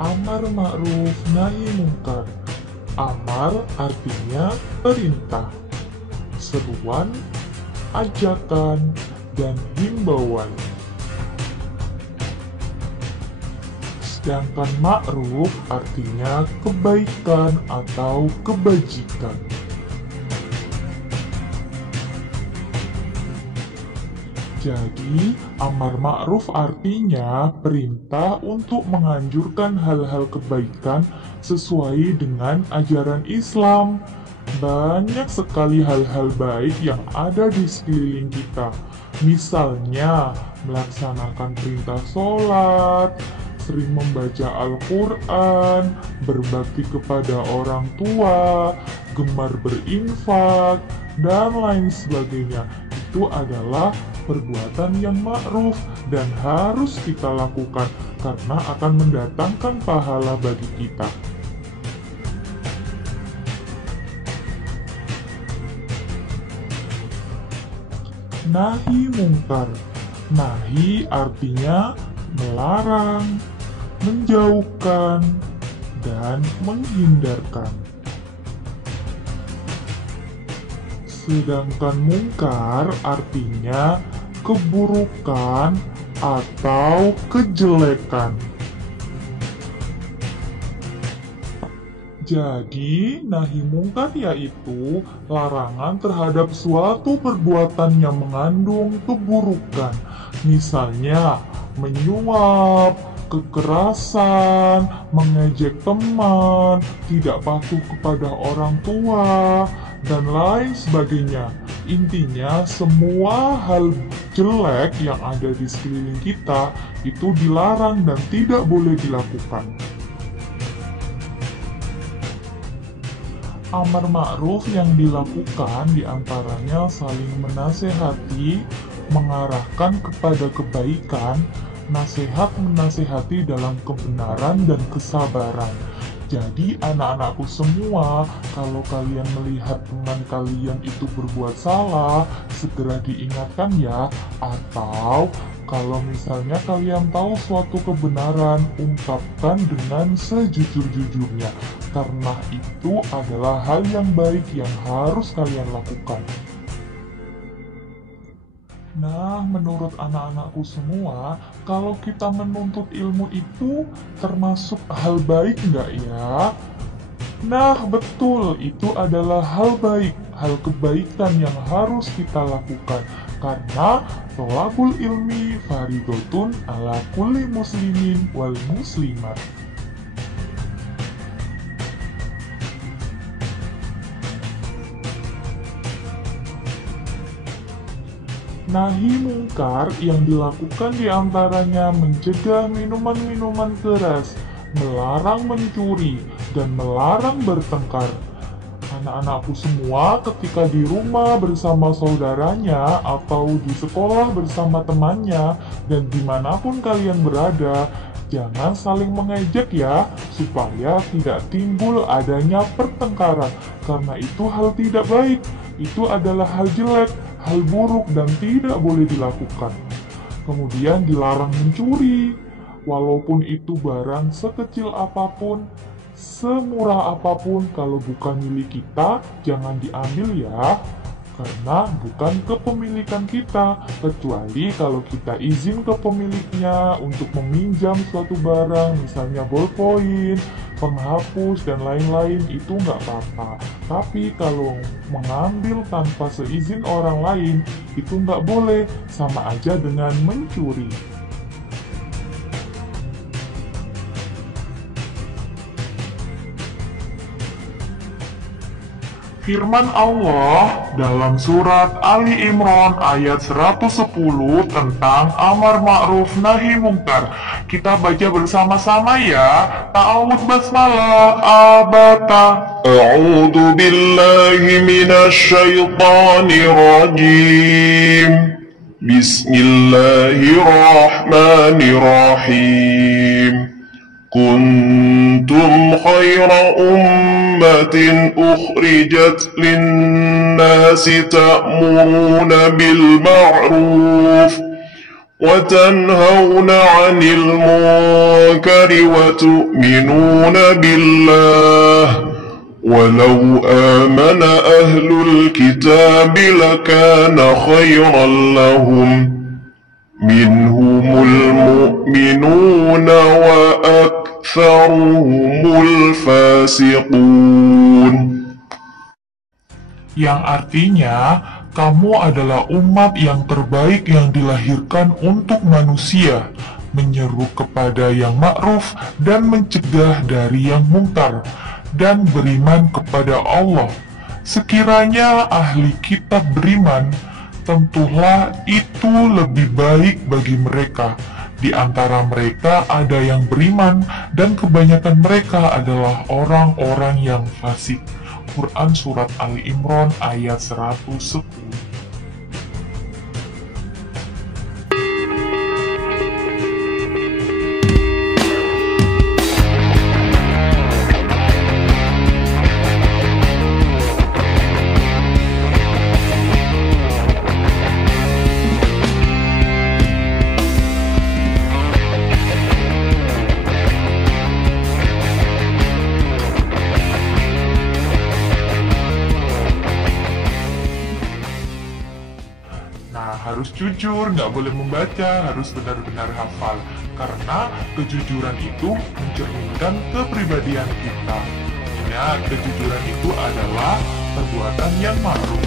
Amar ma'ruf nahi mungkar. Amar artinya perintah, seruan, ajakan, dan himbauan. Sedangkan ma'ruf artinya kebaikan atau kebajikan. Jadi, amar ma'ruf artinya perintah untuk menganjurkan hal-hal kebaikan sesuai dengan ajaran Islam. Banyak sekali hal-hal baik yang ada di sekeliling kita. Misalnya, melaksanakan perintah sholat, sering membaca Al-Quran, berbakti kepada orang tua, gemar berinfak, dan lain sebagainya. Itu adalah perbuatan yang ma'ruf dan harus kita lakukan karena akan mendatangkan pahala bagi kita. Nahi mungkar. Nahi artinya melarang, menjauhkan, dan menghindarkan. Sedangkan mungkar artinya keburukan atau kejelekan. Jadi, nahi mungkar yaitu larangan terhadap suatu perbuatan yang mengandung keburukan. Misalnya, menyuap, kekerasan, mengejek teman, tidak patuh kepada orang tua, dan lain sebagainya. Intinya, semua hal jelek yang ada di sekeliling kita itu dilarang dan tidak boleh dilakukan. Amar ma'ruf yang dilakukan diantaranya saling menasehati, mengarahkan kepada kebaikan, nasihat menasehati dalam kebenaran dan kesabaran. Jadi anak-anakku semua, kalau kalian melihat teman kalian itu berbuat salah, segera diingatkan ya. Atau kalau misalnya kalian tahu suatu kebenaran, ungkapkan dengan sejujur-jujurnya. Karena itu adalah hal yang baik yang harus kalian lakukan. Nah, menurut anak-anakku semua, kalau kita menuntut ilmu itu termasuk hal baik nggak ya? Nah, betul, itu adalah hal baik, hal kebaikan yang harus kita lakukan. Karena thalabul ilmi faridotun ala kulli muslimin wal muslimat. Nahi mungkar yang dilakukan diantaranya mencegah minuman-minuman keras, melarang mencuri, dan melarang bertengkar. Anak-anakku semua ketika di rumah bersama saudaranya atau di sekolah bersama temannya dan dimanapun kalian berada, jangan saling mengejek ya, supaya tidak timbul adanya pertengkaran, karena itu hal tidak baik, itu adalah hal jelek, hal buruk dan tidak boleh dilakukan. Kemudian dilarang mencuri, walaupun itu barang sekecil apapun, semurah apapun, kalau bukan milik kita, jangan diambil ya. Karena bukan kepemilikan kita, kecuali kalau kita izin ke pemiliknya untuk meminjam suatu barang, misalnya ballpoint, penghapus, dan lain-lain, itu nggak apa-apa. Tapi kalau mengambil tanpa seizin orang lain, itu nggak boleh, sama aja dengan mencuri. Firman Allah dalam surat Ali Imran ayat 110 tentang amar ma'ruf nahi mungkar. Kita baca bersama-sama ya. Ta'awud basmalah abata. A'udhu billahi minasyaitanir rajim. Bismillahirrahmanirrahim. كنتم خير أمة أخرجت للناس تأمرون بالمعروف وتنهون عن المنكر وتؤمنون بالله ولو آمن أهل الكتاب لكان خيرا لهم منهم المؤمنون وأكثرهم الفاسقون. Yang artinya, kamu adalah umat yang terbaik yang dilahirkan untuk manusia, menyeru kepada yang ma'ruf dan mencegah dari yang mungkar, dan beriman kepada Allah. Sekiranya ahli kitab beriman, tentulah itu lebih baik bagi mereka. Di antara mereka ada yang beriman, dan kebanyakan mereka adalah orang-orang yang fasik. Quran Surat Ali Imran ayat 110. Harus jujur, nggak boleh membaca, harus benar-benar hafal. Karena kejujuran itu mencerminkan kepribadian kita. Ingat, kejujuran itu adalah perbuatan yang ma'ruf.